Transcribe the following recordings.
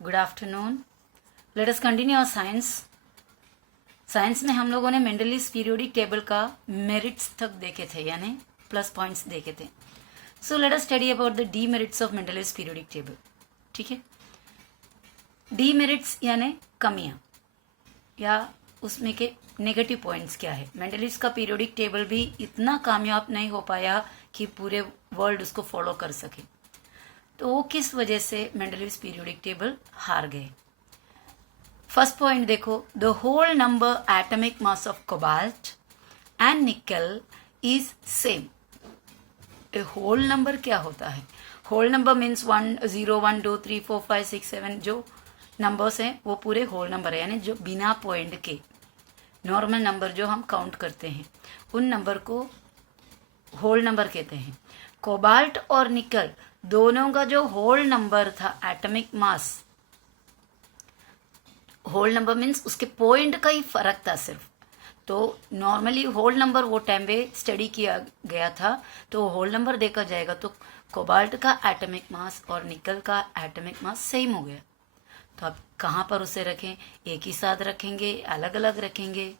Good afternoon. Let us continue our science. Science में हम लोगों ने मेंडलीज पीरियोडिक टेबल का मेरिट्स तक देखे थे, यानी प्लस पॉइंट्स देखे थे. So let us study about the demerits of Mendeleev's periodic table. ठीक है, डीमेरिट्स यानी कमियां या उसमें के नेगेटिव पॉइंट्स क्या है. मेंडलीज का पीरियोडिक टेबल भी इतना कामयाब नहीं हो पाया कि पूरे वर्ल्ड उसको फॉलो कर सके. तो वो किस वजह से मेंडलीज पीरियोडिक टेबल हार गए. फर्स्ट पॉइंट देखो, the whole number atomic mass of cobalt and nickel is same. Whole number क्या होता है? होल नंबर मीन्स 1 0 1 2 3 4 5 6 7 जो नंबर्स हैं वो पूरे होल नंबर है, यानी जो बिना पॉइंट के नॉर्मल नंबर जो हम काउंट करते हैं उन नंबर को होल नंबर कहते हैं. कोबाल्ट और निकल दोनों का जो होल नंबर था atomic mass, whole number means उसके पॉइंट का ही फर्क था सिर्फ. तो नॉर्मली होल नंबर वो टाइम पे स्टडी किया गया था, तो होल नंबर देखा जाएगा तो कोबाल्ट का एटॉमिक मास और निकल का एटॉमिक मास सेम हो गया. तो अब कहाँ पर उसे रखें? एक ही साथ रखेंगे, अलग अलग रखेंगे?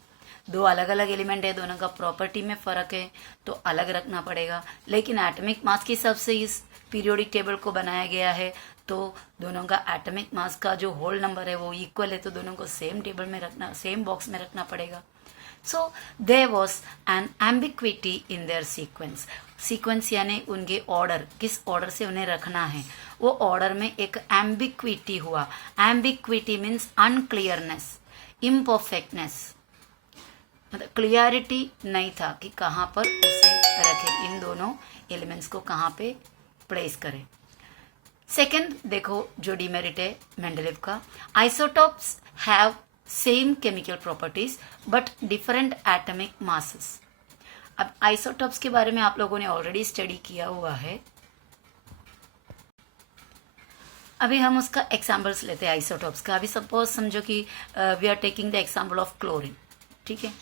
दो अलग अलग एलिमेंट है, दोनों का प्रॉपर्टी में फर्क है तो अलग रखना पड़ेगा. लेकिन एटॉमिक मास के हिसाब से इस पीरियोडिक टेबल को बनाया गया है, तो दोनों का एटॉमिक मास का जो होल नंबर है वो इक्वल है, तो दोनों को सेम टेबल में रखना, सेम बॉक्स में रखना पड़ेगा. So there was an ambiguity in their sequence. Sequence यानी उनके ऑर्डर, किस ऑर्डर से उन्हें रखना है, वो ऑर्डर में एक एम्बिक्विटी हुआ. एम्बिक्विटी मीन्स अनक्लियरनेस, इम्परफेक्टनेस, मतलब क्लियरिटी नहीं था कि कहाँ पर उसे रखें, इन दोनों एलिमेंट्स को कहाँ पे प्लेस करें. सेकेंड देखो जो डिमेरिट है मेंडलीव का, isotopes have same chemical properties but different atomic masses. अब आइसोटोप्स के बारे में आप लोगों ने ऑलरेडी स्टडी किया हुआ है. अभी हम उसका एग्जाम्पल्स लेते हैं आइसोटोप्स का. अभी सपोज समझो कि we are taking the example of chlorine. ठीक है,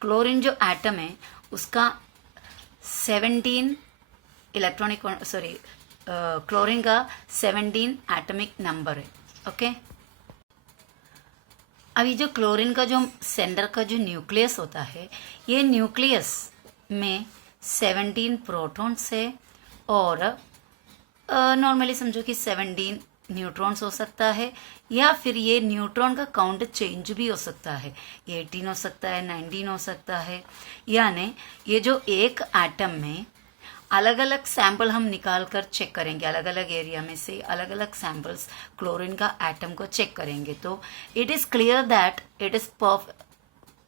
क्लोरीन जो एटम है उसका 17 इलेक्ट्रॉनिक क्लोरीन का 17 एटॉमिक नंबर है. ओके, अभी जो क्लोरीन का जो सेंटर का जो न्यूक्लियस होता है, ये न्यूक्लियस में 17 प्रोटॉन्स है और नॉर्मली समझो कि 17 न्यूट्रॉन्स हो सकता है, या फिर ये न्यूट्रॉन का काउंट चेंज भी हो सकता है, 18 हो सकता है, 19 हो सकता है. यानी ये जो एक एटम में अलग अलग सैंपल हम निकाल कर चेक करेंगे, अलग अलग एरिया में से अलग अलग सैंपल्स क्लोरीन का एटम को चेक करेंगे, तो it is clear that it is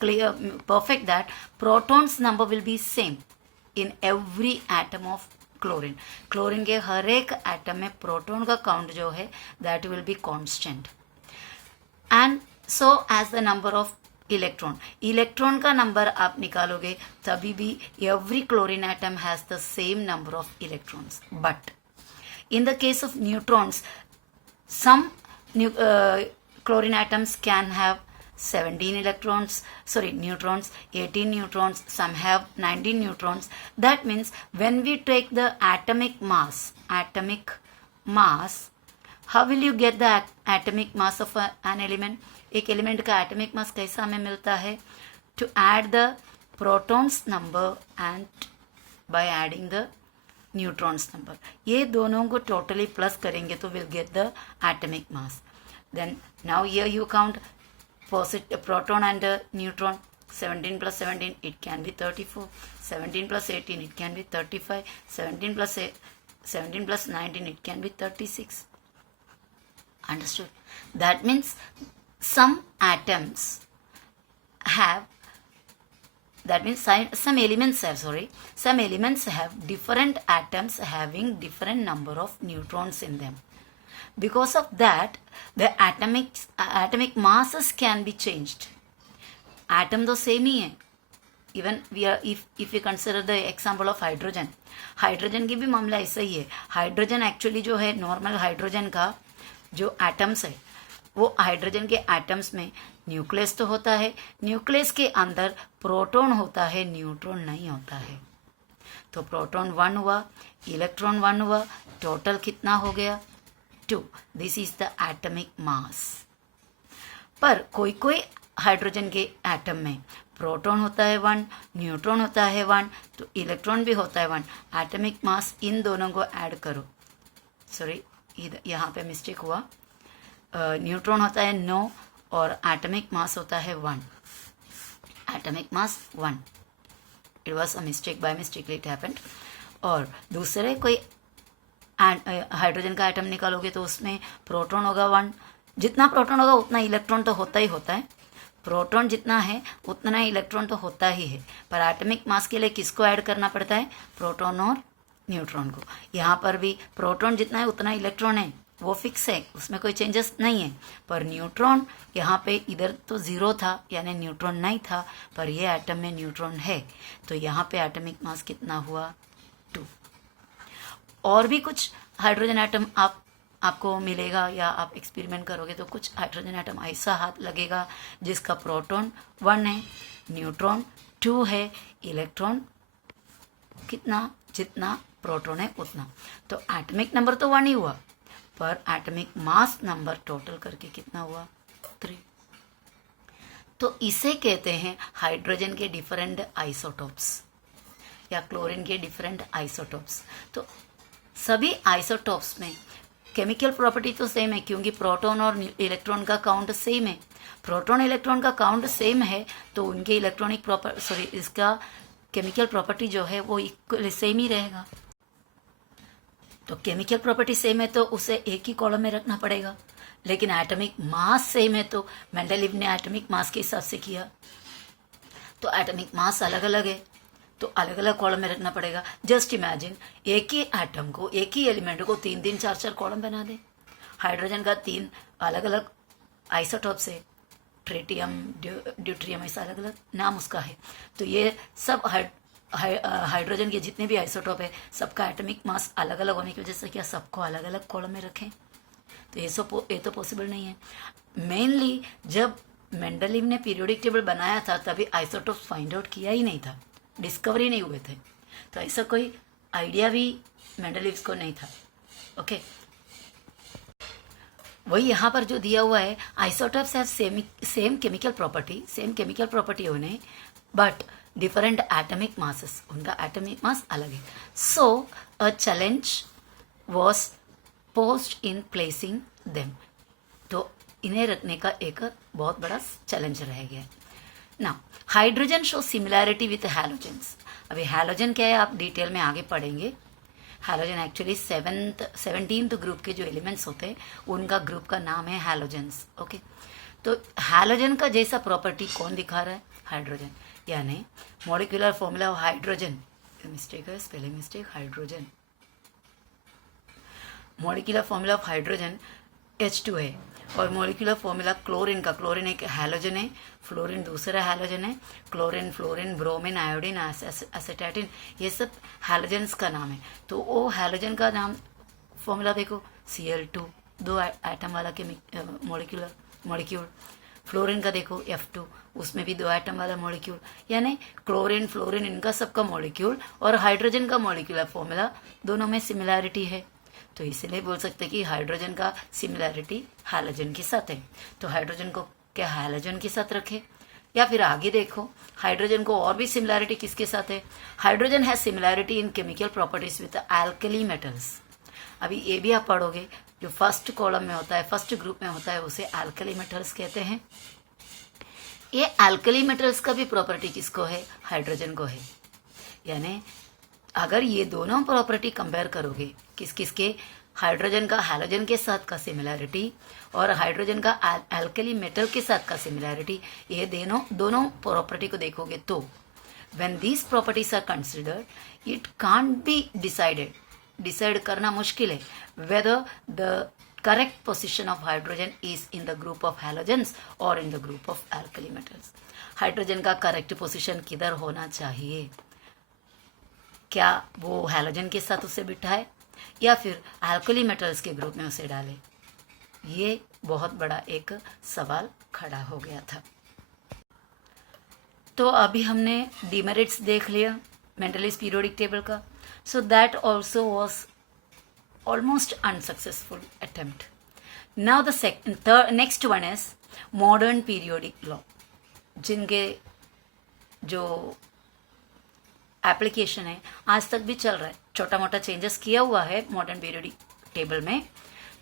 perfect that protons number will be same in every atom of chlorine. Chlorine के हर एक एटम में प्रोटॉन का काउंट जो है that will be constant. And so as the number of electron, electron का number आप निकालोगे तभी भी every chlorine atom has the same number of electrons. But in the case of neutrons, some chlorine atoms can have 17 neutrons, 18 neutrons, some have 19 neutrons. That means when we take the atomic mass, how will you get the atomic mass of an element? एक element का atomic mass कैसा हमें मिलता है? To add the protons number and by adding the neutrons number. ये दोनों को totally plus करेंगे तो will get the atomic mass. Then now here you count proton and neutron. 17 plus 17 it can be 34, 17 plus 18 it can be 35, 17 plus 19 it can be 36. Understood? That means some atoms have, that means some elements have different atoms having different number of neutrons in them. Because of that the atomic masses can be changed. Atom तो same ही है. Even we are if you consider the example of hydrogen, hydrogen की भी मामला ऐसा ही है. Hydrogen actually जो है नॉर्मल हाइड्रोजन का जो एटम्स है, वो हाइड्रोजन के एटम्स में न्यूक्लियस तो होता है, न्यूक्लियस के अंदर प्रोटॉन होता है, न्यूट्रॉन नहीं होता है. तो प्रोटॉन 1 हुआ, इलेक्ट्रॉन 1 हुआ, टोटल कितना हो गया? 2. This is the atomic mass. पर कोई कोई हाइड्रोजन के एटम में प्रोटॉन होता है 1, न्यूट्रॉन होता है 1, तो इलेक्ट्रॉन भी होता है 1. एटमिक मास इन दोनों को ऐड करो. सॉरी, यहाँ पे मिस्टेक हुआ. न्यूट्रॉन होता है 9 और एटमिक मास होता है 1. Atomic mass 1. It was a mistake, by mistakely it happened. और दूसरे कोई हाइड्रोजन का एटम निकालोगे तो उसमें प्रोटॉन होगा 1. जितना प्रोटॉन होगा उतना इलेक्ट्रॉन तो होता ही होता है. प्रोटॉन जितना है उतना ही इलेक्ट्रॉन तो होता ही है. पर एटमिक मास के लिए किसको ऐड करना पड़ता है? प्रोटॉन और न्यूट्रॉन को. यहाँ पर भी प्रोटॉन जितना है उतना इलेक्ट्रॉन है, वो फिक्स है, उसमें कोई चेंजेस नहीं है. पर न्यूट्रॉन यहाँ पे इधर तो 0 था, यानी न्यूट्रॉन नहीं था, पर ये एटम में न्यूट्रॉन है, तो यहाँ पे एटमिक मास कितना हुआ? 2. और भी कुछ हाइड्रोजन एटम आपको मिलेगा या आप एक्सपेरिमेंट करोगे तो कुछ हाइड्रोजन एटम ऐसा हाथ लगेगा जिसका प्रोटॉन 1 है, न्यूट्रॉन 2 है, इलेक्ट्रॉन कितना? जितना प्रोटॉन है उतना. तो एटमिक नंबर तो 1 ही हुआ, पर एटमिक मास नंबर टोटल करके कितना हुआ? 3. तो इसे कहते हैं हाइड्रोजन के डिफरेंट आइसोटोप्स या क्लोरीन के डिफरेंट आइसोटोप्स. तो सभी आइसोटोप्स में केमिकल प्रॉपर्टी तो सेम है, क्योंकि प्रोटॉन और इलेक्ट्रॉन का काउंट सेम है. प्रोटॉन इलेक्ट्रॉन का काउंट सेम है तो उनके इलेक्ट्रॉनिक इसका केमिकल प्रॉपर्टी जो है वो इक्वल सेम ही रहेगा. तो केमिकल प्रॉपर्टी सेम है तो उसे एक ही कॉलम में रखना पड़ेगा. लेकिन एटमिक मास सेम है तो मेंडलीव ने एटमिक मास के हिसाब से किया. तो एटमिक मास अलग अलग है तो अलग अलग कॉलम में रखना पड़ेगा. जस्ट इमेजिन एक ही एटम को, एक ही एलिमेंट को 3 4 कॉलम बना दे. हाइड्रोजन का 3 अलग अलग आइसोटॉप्स है, ट्रिटियम, ड्यूट्रियम, ऐसा अलग अलग नाम उसका है. तो ये सब हाइड्रोजन के जितने भी आइसोटॉप है सबका एटमिक मास अलग अलग होने की वजह से क्या सबको अलग अलग कॉलम में रखें? तो ये तो पॉसिबल नहीं है. मेनली जब मेंडलीव ने पीरियोडिक टेबल बनाया था तभी आइसोटॉप्स फाइंड आउट किया ही नहीं था, डिस्कवरी नहीं हुए थे. तो ऐसा कोई आइडिया भी मेंडलीव को नहीं था. ओके, वही यहाँ पर जो दिया हुआ है, isotopes have same chemical property होने बट डिफरेंट एटमिक मासेस, उनका एटमिक मास अलग है. So a challenge was posed in placing them. तो इन्हें रखने का एक बहुत बड़ा चैलेंज रह गया. ना hydrogen show similarity with halogens. अभी हैलोजन क्या है आप डिटेल में आगे पढ़ेंगे. हैलोजन एक्चुअली 17th ग्रुप के जो एलिमेंट्स होते हैं उनका ग्रुप का नाम है हैलोजेंस. ओके, तो हैलोजन का जैसा प्रॉपर्टी कौन दिखा रहा है? हाइड्रोजन. यानी molecular formula of hydrogen, mistake है, spelling mistake, hydrogen, molecular formula of hydrogen H2 है. और मॉलिक्यूलर फॉर्मूला क्लोरीन का, क्लोरीन एक हैलोजन है, फ्लोरीन दूसरा हैलोजन है. Chlorine, fluorine, bromine, iodine, astatine, ये सब हैलोजेंस का नाम है. तो वो हैलोजन का नाम फॉर्मूला देखो, Cl2, 2 एटम वाला के मॉलिक्यूल. फ्लोरीन का देखो F2, उसमें भी 2 एटम वाला मॉलिक्यूल. यानी क्लोरीन, फ्लोरीन इनका सबका मॉलिक्यूल और हाइड्रोजन का मॉलिक्यूलर फॉर्मूला दोनों में सिमिलैरिटी है. तो इसलिए बोल सकते हैं कि हाइड्रोजन का सिमिलैरिटी हैलोजन के साथ है. तो हाइड्रोजन को क्या हैलोजन के साथ रखे? या फिर आगे देखो, हाइड्रोजन को और भी सिमिलैरिटी किसके साथ है? Hydrogen has similarity in chemical properties with alkali metals. अभी ये भी आप पढ़ोगे, जो फर्स्ट कॉलम में होता है, फर्स्ट ग्रुप में होता है, उसे एल्कली मेटल्स कहते हैं. ये एल्कली मेटल्स का भी प्रॉपर्टी किसको है? हाइड्रोजन को है. यानी अगर ये दोनों प्रॉपर्टी कंपेयर करोगे, किसके? हाइड्रोजन का हैलोजन के साथ का सिमिलैरिटी और हाइड्रोजन का एल्कली मेटल के साथ का सिमिलैरिटी, ये दोनों प्रॉपर्टी को देखोगे तो when these properties are considered it can't be decide करना मुश्किल है whether the correct position of hydrogen is in the group of halogens और in the group of alkali metals. Hydrogen का करेक्ट पोजिशन किधर होना चाहिए? क्या वो हैलोजन के साथ उसे बिठाए या फिर एल्कली मेटल्स के ग्रुप में उसे डाले? ये बहुत बड़ा एक सवाल खड़ा हो गया था. तो अभी हमने डिमेरिट्स देख लिया मेंडलीव पीरियोडिक टेबल का. So that also was almost unsuccessful attempt. Now the next one is modern periodic law, जिनके जो एप्लीकेशन है आज तक भी चल रहा है. छोटा मोटा चेंजेस किया हुआ है मॉडर्न पीरियोडिक टेबल में,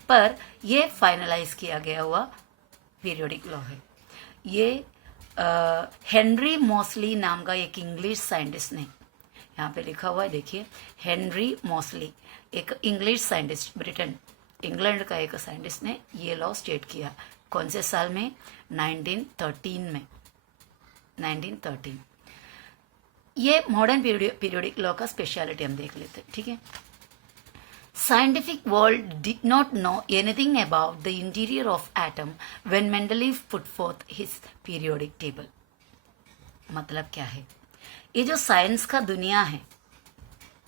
पर ये फाइनलाइज किया गया हुआ पीरियोडिक लॉ है. ये हेनरी मॉसली नाम का एक इंग्लिश साइंटिस्ट ने, यहाँ पे लिखा हुआ है देखिए, हेनरी मॉसली, एक इंग्लिश साइंटिस्ट, ब्रिटेन इंग्लैंड का एक साइंटिस्ट ने ये लॉ स्टेट किया. कौन से साल में? 1913 में. 1913. ये मॉडर्न पीरियोडिक लॉ का स्पेशलिटी हम देख लेते हैं. ठीक है. Scientific world did not know anything about the interior of atom when Mendeleev put forth his periodic table. मतलब क्या है? ये जो साइंस का दुनिया है,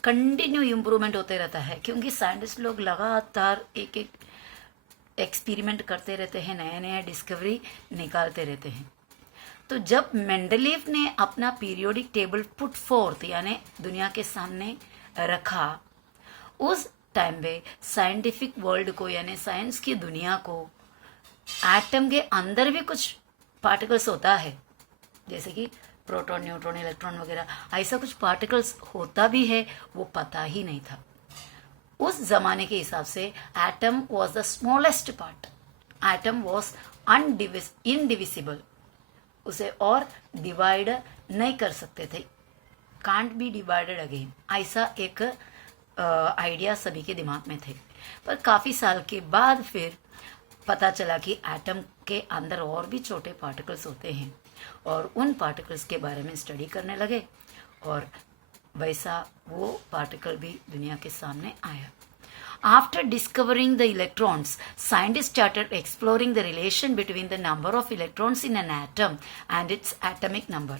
कंटिन्यू इम्प्रूवमेंट होते रहता है, क्योंकि साइंटिस्ट लोग लगातार एक एक एक्सपेरिमेंट करते रहते हैं, नया नया डिस्कवरी निकालते रहते हैं. तो जब मेंडलीव ने अपना पीरियोडिक टेबल पुट फोर्थ यानी दुनिया के सामने रखा, उस टाइम पे साइंटिफिक वर्ल्ड को यानी साइंस की दुनिया को एटम के अंदर भी कुछ पार्टिकल्स होता है, जैसे कि प्रोटॉन, न्यूट्रॉन, इलेक्ट्रॉन वगैरह, ऐसा कुछ पार्टिकल्स होता भी है, वो पता ही नहीं था. उस जमाने के हिसाब से atom was the smallest part. Atom was indivisible. उसे और डिवाइड नहीं कर सकते थे. कांट बी डिवाइडेड अगेन, ऐसा एक आइडिया सभी के दिमाग में थे. पर काफ़ी साल के बाद फिर पता चला कि एटम के अंदर और भी छोटे पार्टिकल्स होते हैं, और उन पार्टिकल्स के बारे में स्टडी करने लगे, और वैसा वो पार्टिकल भी दुनिया के सामने आया. After discovering the electrons, scientists started exploring the relation between the number of electrons in an atom and its atomic number.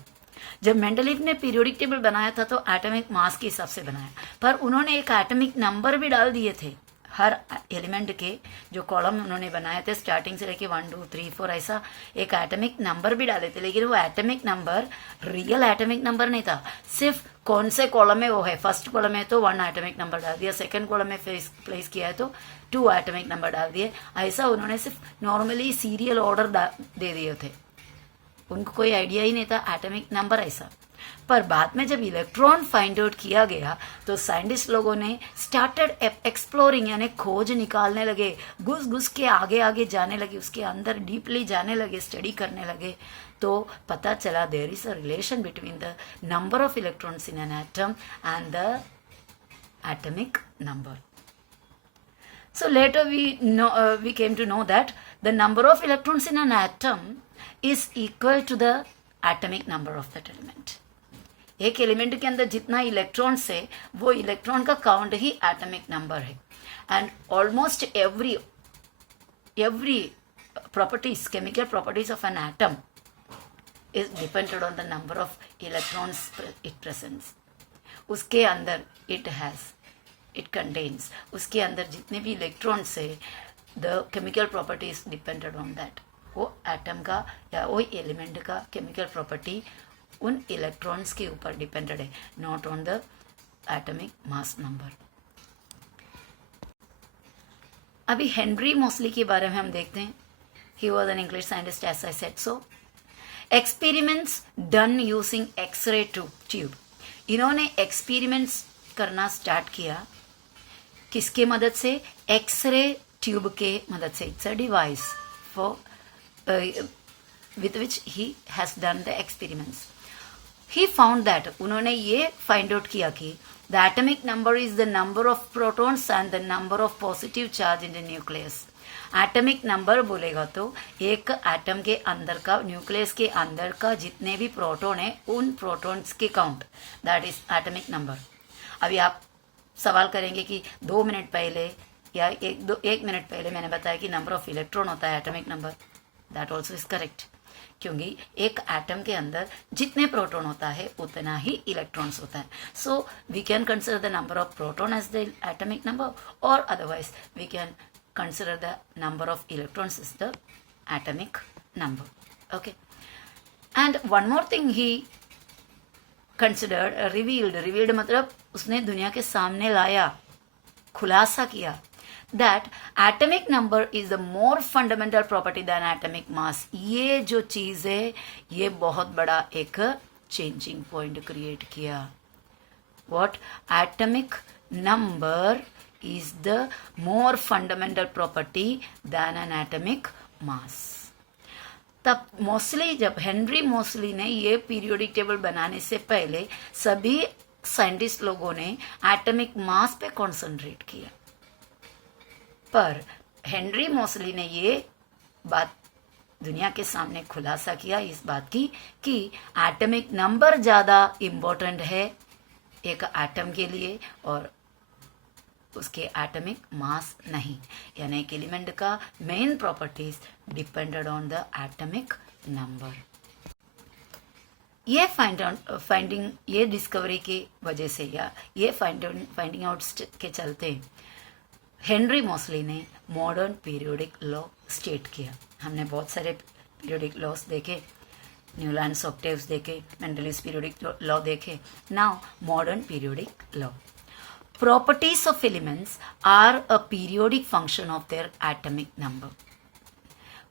जब मेंडलीव ने पीरियोडिक टेबल बनाया था तो एटॉमिक मास के हिसाब से बनाया, पर उन्होंने एक एटॉमिक नंबर भी डाल दिए थे. हर एलिमेंट के जो कॉलम उन्होंने बनाए थे, स्टार्टिंग से लेके 1 2 3 4 ऐसा एक एटॉमिक नंबर भी डाले थे. लेकिन वो atomic number real atomic number नहीं था. सिर्फ कौन से कॉलम में वो है, फर्स्ट कॉलम में तो 1 एटॉमिक नंबर डाल दिया, सेकंड कॉलम में प्लेस किया है तो 2 एटॉमिक नंबर डाल दिए. ऐसा उन्होंने सिर्फ नॉर्मली सीरियल ऑर्डर दे दिए थे. उनको कोई आइडिया ही नहीं था एटॉमिक नंबर ऐसा. पर बाद में जब इलेक्ट्रॉन फाइंड आउट किया गया तो साइंटिस्ट लोगों ने स्टार्टेड एक्सप्लोरिंग यानी खोज निकालने लगे, घुस घुस के आगे आगे जाने लगे, उसके अंदर डीपली जाने लगे, स्टडी करने लगे. तो पता चला there is a relation between the number of electrons in an atom and the atomic number. So later we came to know that the number of electrons in an atom is equal to the atomic number of that element. एक element के अंदर जितना electrons है वो electron का count ही atomic number है. And almost every properties, chemical properties of an atom is depended on the number of electrons it presents. उसके अंदर इट कंटेन्स, उसके अंदर जितने भी इलेक्ट्रॉन्स है, the chemical properties depended on that. वो एटम का या वो एलिमेंट का केमिकल प्रॉपर्टी उन इलेक्ट्रॉन्स के ऊपर डिपेंडेड है, not on the atomic mass number. अभी हेनरी मॉसली के बारे में हम देखते हैं. He was an English scientist as I said so. Experiments done using X-ray tube. इन्होंने एक्सपेरिमेंट्स करना स्टार्ट किया किसके मदद से? एक्सरे ट्यूब के मदद से. It's a device for with which he has done the experiments. He found that उन्होंने ये फाइंड आउट किया कि the atomic number is the number of protons and the number of positive charge in the nucleus. Atomic number बोलेगा तो एक atom के अंदर का, न्यूक्लियस के अंदर का जितने भी प्रोटॉन है उन प्रोटॉन्स के count, that is atomic number. अभी आप सवाल करेंगे कि 2 मिनट पहले या 1 मिनट पहले मैंने बताया कि नंबर ऑफ इलेक्ट्रॉन होता है atomic number. That also is correct, क्योंकि एक एटम के अंदर जितने प्रोटॉन होता है उतना ही इलेक्ट्रॉन्स होता है. So we can consider the number of proton as the atomic number, और otherwise we can consider the number of electrons is the atomic number. Okay. And one more thing he considered, revealed मतलब उसने दुनिया के सामने लाया, खुलासा किया that atomic number is the more fundamental property than atomic mass. ये जो चीज है ये बहुत बड़ा एक चेंजिंग पॉइंट क्रिएट किया। What? Atomic number is the more fundamental property than an atomic mass। तब मोस्टली जब हेनरी मोस्टली ने ये पीरियोडिक टेबल बनाने से पहले सभी साइंटिस्ट लोगों ने एटॉमिक मास पे कॉन्सेंट्रेट किया, पर हेनरी मोस्टली ने ये बात दुनिया के सामने खुलासा किया इस बात की कि एटॉमिक नंबर ज़्यादा इम्पोर्टेंट है एक एटम के लिए और उसके एटॉमिक मास नहीं, यानी एक एलिमेंट का main properties depended on the atomic number. ये फाइंडिंग ये डिस्कवरी की वजह से या ये फाइंडिंग आउट के चलते हेनरी मोस्टली ने मॉडर्न पीरियोडिक लॉ स्टेट किया। हमने बहुत सारे पीरियोडिक लॉस देखे, न्यूलैंड्स ऑक्टेव्स देखे, मेंडलिस पीरियोडिक लॉ देखे, now modern periodic law. Properties of elements are a periodic function of their atomic number.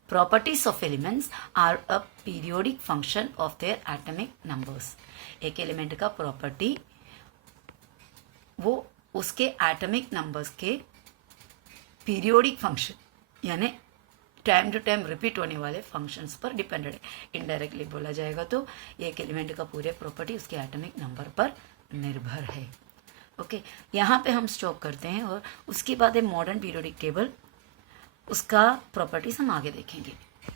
Properties of elements are a periodic function of their atomic numbers. एक element का property वो उसके atomic numbers के periodic function यानी time to time repeat होने वाले functions पर depended है। इनडायरेक्टली बोला जाएगा तो एक एलिमेंट का पूरे प्रॉपर्टी उसके एटॉमिक नंबर पर निर्भर है। ओके, यहाँ पे हम स्टॉप करते हैं और उसके बाद है मॉडर्न पीरियोडिक टेबल, उसका प्रॉपर्टीज हम आगे देखेंगे।